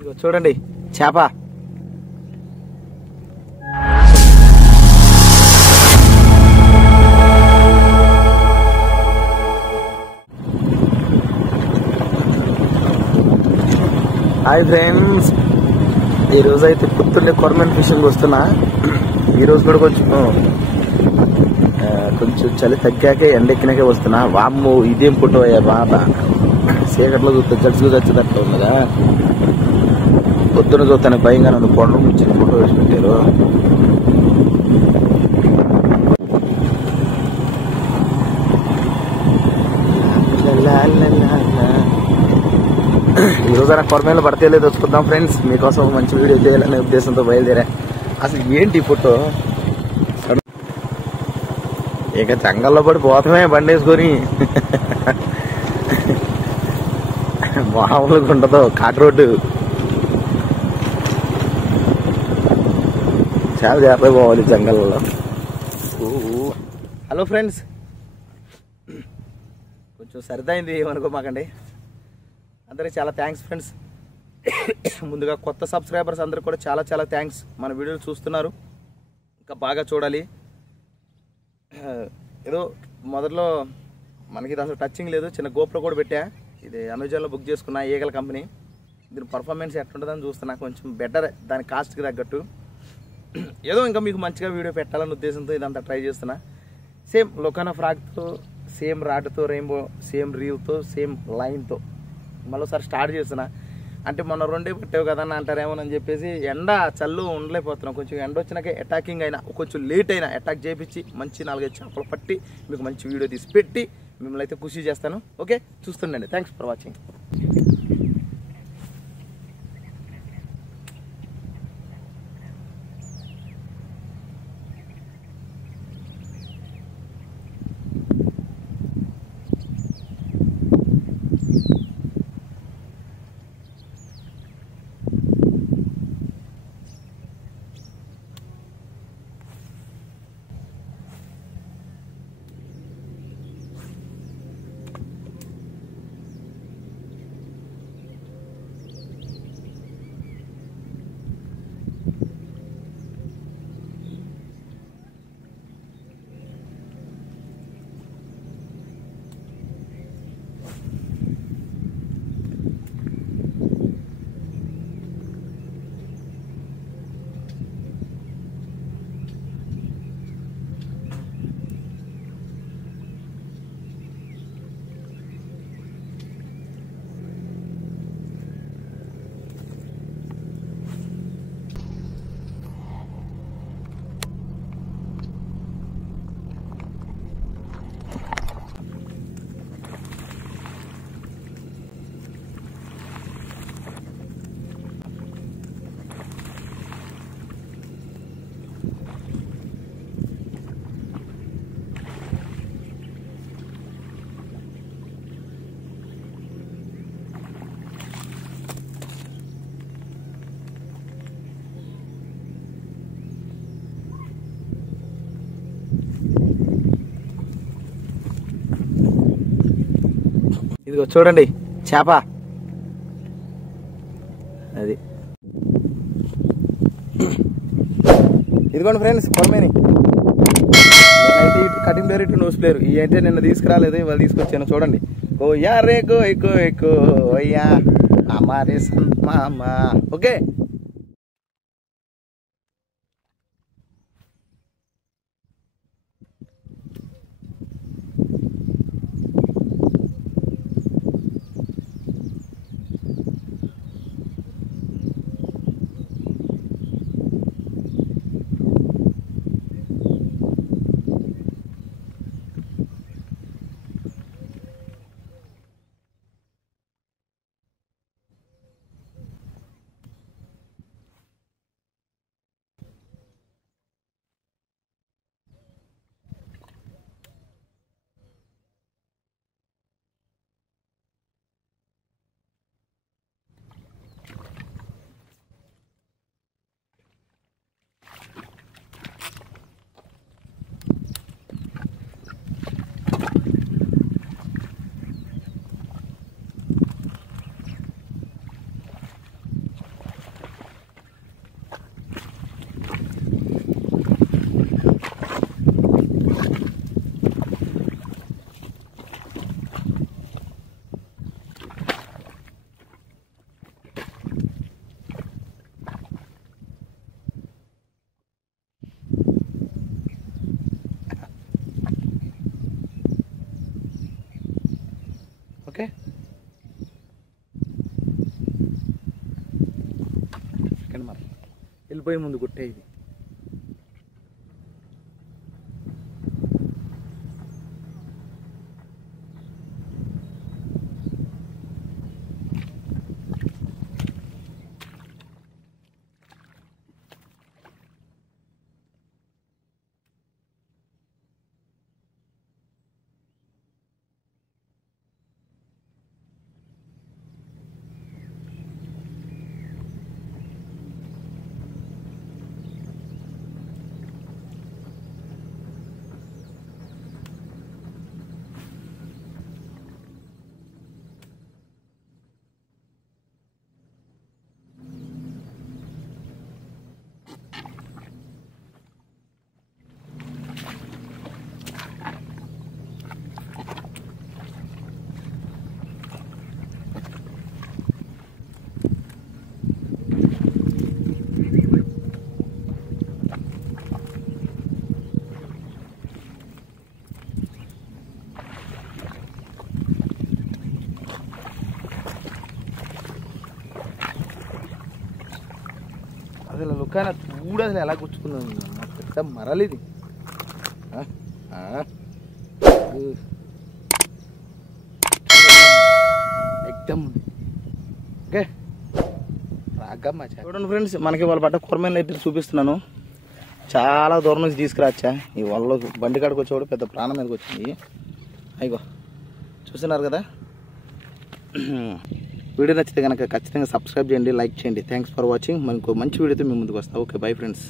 ఇదిగో చూడండి చేప. హాయ్ ఫ్రెండ్స్, ఈరోజు అయితే పొద్దున్నే కొరమేను ఫిషింగ్ వస్తున్నా. ఈరోజు కూడా కొంచెం చలి తగ్గాకే ఎండెక్కినాకే వస్తున్నా. వామ్మో ఇదేం ఫోటో అయ్యా బాధ, చీకట్లో చూస్తే జడ్సులు చచ్చేటట్టు ఉన్నదా. పొద్దున చూస్తాను భయంగా నన్ను కొండ నుంచి ఫోటో వేసి పెట్టారు. ఈరోజు నా కొరమేలు పడితే లేదు వచ్చుకుందాం ఫ్రెండ్స్. మీకోసం మంచి వీడియో చేయాలనే ఉద్దేశంతో బయలుదేరా. అసలు ఏంటి ఫోటో, ఇక జంగల్లో పడి పోతమే బండి వేసుకొని. మామూలుగా ఉండదు కాట్ రోడ్డు, చాలా జాగ్రత్తగా పోవాలి జంగల్లో. హలో ఫ్రెండ్స్, కొంచెం సరిదైంది ఏమనుకోమాకండి. అందరికీ చాలా థ్యాంక్స్ ఫ్రెండ్స్. ముందుగా కొత్త సబ్స్క్రైబర్స్ అందరికి కూడా చాలా చాలా థ్యాంక్స్. మన వీడియోలు చూస్తున్నారు, ఇంకా బాగా చూడాలి. ఏదో మొదట్లో మనకి ఇది అసలు టచింగ్ లేదు, చిన్న గోప్రో కూడా పెట్టా. ఇది అమెజాన్లో బుక్ చేసుకున్నా, ఈగల కంపెనీ. దీని పర్ఫార్మెన్స్ ఎట్లుంటుందని చూస్తున్నా, కొంచెం బెటర్ దాని కాస్ట్కి తగ్గట్టు. ఏదో ఇంకా మీకు మంచిగా వీడియో పెట్టాలనే ఉద్దేశంతో ఇదంతా ట్రై చేస్తున్నా. సేమ్ లోకానా ఫ్రాక్తో, సేమ్ రాడ్తో, రెయిన్బో, సేమ్ రీవ్తో, సేమ్ లైన్తో మరోసారి స్టార్ట్ చేస్తున్నా. అంటే మొన్న రెండే పెట్టావు కదా అని అంటారేమోనని చెప్పేసి ఎండ చల్లు ఉండలేకపోతున్నాం. కొంచెం ఎండ వచ్చినాక అటాకింగ్ అయినా, కొంచెం లేట్ అయినా అటాక్ చేయించి మంచి 4-5 చేపలు పట్టి మీకు మంచి వీడియో తీసి పెట్టి మిమ్మల్ని అయితే ఖుషి చేస్తాను. ఓకే, చూస్తుండండి. Thanks for watching. ఇదిగో చూడండి చేప. అది ఇదిగోండి ఫ్రెండ్స్ కొరమేని. నేనైతే ఇటు కటింగ్ ప్లేయర్, ఇటు నోస్ ప్లేయర్. ఈ అయితే నిన్న తీసుకురాలేదు, ఇవాళ తీసుకొచ్చాను. చూడండి. కోయా రే కోయ్ కోయ్ కోయా అమారే సన్ మామా. ఓకే, వెళ్ళిపోయి ముందు కొట్టే ఇది. అసలు లుకాన చూడు అసలు ఎలా గుచ్చుకుందాం పెద్ద మరలు ఇది. ఎక్దమ్ ఓకే రాగమ్మా. చూడండి ఫ్రెండ్స్, మనకి వాళ్ళ పట్ట కూరమైన అయితే చూపిస్తున్నాను. చాలా దూరం నుంచి తీసుకురాచ్చా. ఈ వాళ్ళ బండి కాడికి వచ్చేవాడు పెద్ద ప్రాణం మీదకి వచ్చింది. అయ్యో చూస్తున్నారు కదా. వీడియో నచ్చితే కనుక ఖచ్చితంగా సబ్స్క్రైబ్ చేయండి, లైక్ చేయండి. Thanks for watching. మనకు మంచి వీడియోతో మేము ముందుకు వస్తాం. Okay, bye friends.